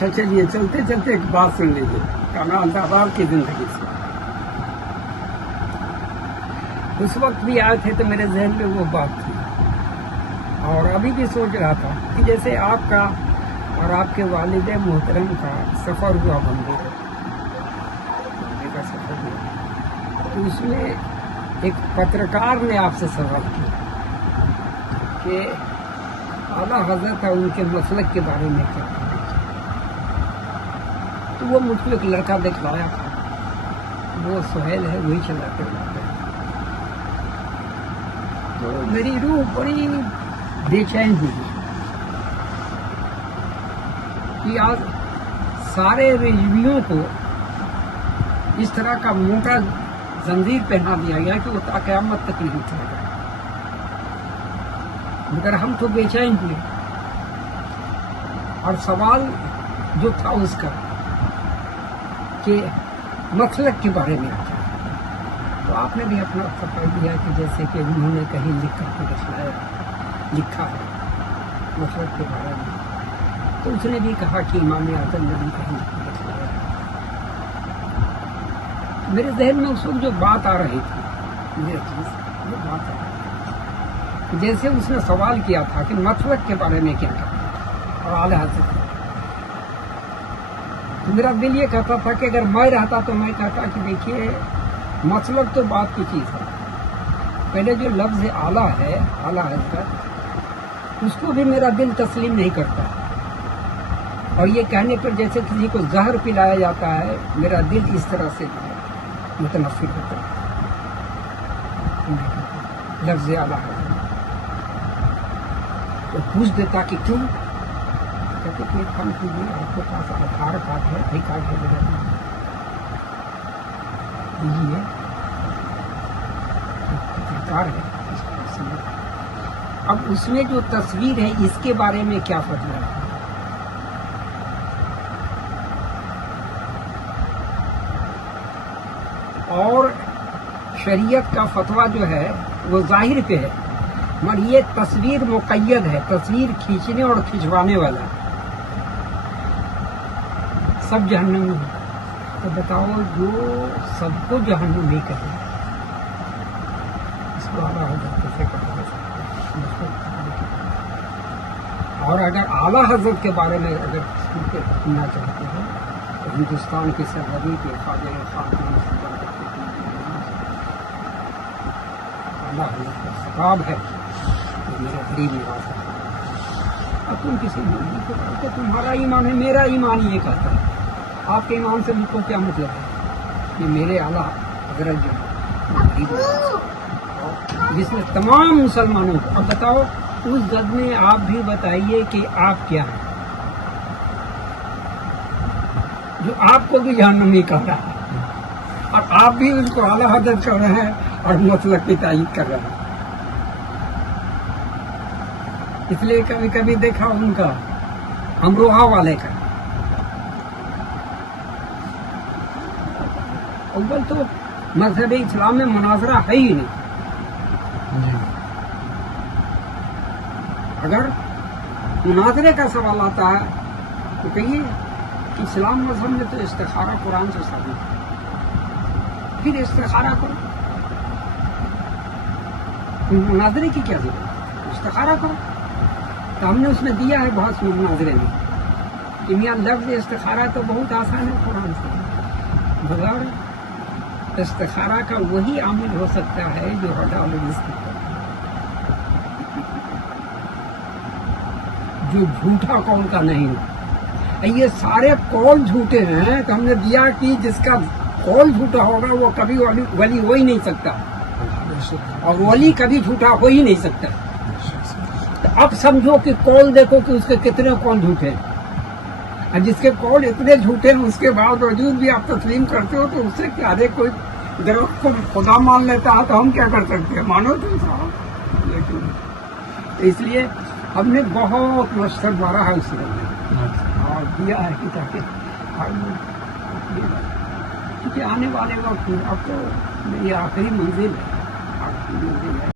اچھا چلیے چلتے چلتے ایک بات سن لیجیے کانا انتظار کی زندگی سے. اس وقت بھی آئے تھے تو میرے ذہن میں وہ بات تھی اور ابھی بھی سوچ رہا تھا کہ جیسے آپ کا اور آپ کے والد محترم کا سفر ہوا بمبے کا سفر ہوا تو اس میں ایک پترکار نے آپ سے سوال کیا کہ اعلیٰ حضرت اور ان کے مسلک کے بارے میں کیا کہنا چاہیے. تو وہ مجھ کو ایک لڑکا دکھلایا تھا وہ سہیل ہے وہی چلا کر لاتا ہے. تو میری روح بڑی بے چین ہوئی کہ آج سارے ریجویوں کو اس طرح کا موٹا زنجیر پہنا دیا گیا کہ وہ تا قیامت تک نہیں اٹھے گا. مگر ہم تو بے چین ہوئے اور سوال جو تھا اس کا کہ مسلک کے بارے میں آتا تو آپ نے بھی اپنا فتویٰ دیا کہ جیسے کہ انہوں نے کہیں لکھا ہے مسلک کے بارے میں تو اس نے بھی کہا کہ امام اعظم نے بھی کہیں لکھایا ہے. میرے ذہن میں اس وقت جو بات آ رہی تھی میرے چیز وہ بات آ رہی تھی جیسے اس نے سوال کیا تھا کہ مسلک کے بارے میں کیا کہا اور اعلیٰ حضرت تو میرا دل یہ کہتا تھا کہ اگر میں رہتا تو میں کہتا کہ دیکھیے مسلک تو بات کی چیز ہے. پہلے جو لفظ اعلیٰ ہے اعلیٰ حضرت اس کو بھی میرا دل تسلیم نہیں کرتا اور یہ کہنے پر جیسے کسی کو زہر پلایا جاتا ہے میرا دل اس طرح سے متنفر ہوتا ہے لفظ اعلیٰ حضرت. تو پوچھ دیتا کہ کیوں کہتے کہ ایک کام کیجیے آپ کے پاس آدھار کارڈ ہے آئی کارڈ ہے میرا دیجیے پترکار ہے. اب اس میں جو تصویر ہے اس کے بارے میں کیا فتویٰ ہے. اور شریعت کا فتویٰ جو ہے وہ ظاہر پہ ہے مگر یہ تصویر مقید ہے تصویر کھینچنے اور کھنچوانے والا سب جہنم میں ہے. تو بتاؤ جو سب کو جہنم میں کہے اس کو اعلیٰ حضرت کیسے کہا جا سکتا ہے. اور اگر اعلیٰ حضرت کے بارے میں اگر سننا چاہتے ہیں تو ہندوستان کی سرحدی کے خواجہ خاتون اعلیٰ حضرت کا خطاب ہے تو میرا غریب نواز ہے. اب تم کسی مولوی کو کہتے تمہارا ایمان ہے میرا ایمان یہ کہتا ہے آپ کے ایمان سے مجھ کو کیا مطلب ہے کہ میرے اعلیٰ حضرت جو جس نے تمام مسلمانوں کو اب بتاؤ اس زد میں آپ بھی بتائیے کہ آپ کیا ہیں جو آپ کو بھی جہنمی کہہ رہا ہے اور آپ بھی اس کو اعلیٰ حضرت کر رہے ہیں اور مسلک کی تائید کر رہے ہیں. اس لیے کبھی کبھی دیکھا ان کا امروہہ والے کا اول تو مذہب اسلام میں مناظرہ ہے ہی نہیں. اگر مناظرے کا سوال آتا ہے تو کہیے کہ اسلام مذہب میں تو استخارہ قرآن سے ثابت ہے پھر استخارہ کرو. مناظرے کی کیا ضرورت استخارہ کرو. تو ہم نے اس میں دیا ہے بہت مناظرے میں کہ میاں لفظ استخارہ تو بہت آسان ہے قرآن سے بغیر استخارہ کا وہی عامل ہو سکتا ہے جو ہڈالوجسٹ جو جھوٹا قول کا نہیں ہے. یہ سارے قول جھوٹے ہیں تو ہم نے دیا کہ جس کا قول جھوٹا ہوگا وہ کبھی ولی ہو ہی نہیں سکتا اور ولی کبھی جھوٹا ہو ہی نہیں سکتا. تو اب سمجھو کہ قول دیکھو کہ اس کے کتنے قول جھوٹے ہیں اور جس کے قول اتنے جھوٹے ہیں اس کے باوجود بھی آپ تسلیم کرتے ہو تو اس سے کیا دے کوئی درخت کو خدا مان لیتا ہے تو ہم کیا کر سکتے ہیں مانو تم صاحب. لیکن اس لیے ہم نے بہت مشکل مارا ہے اس میں اور دیا ہے کہ تاکہ کیونکہ آنے والے وقت اب تو میری آخری منزل ہے.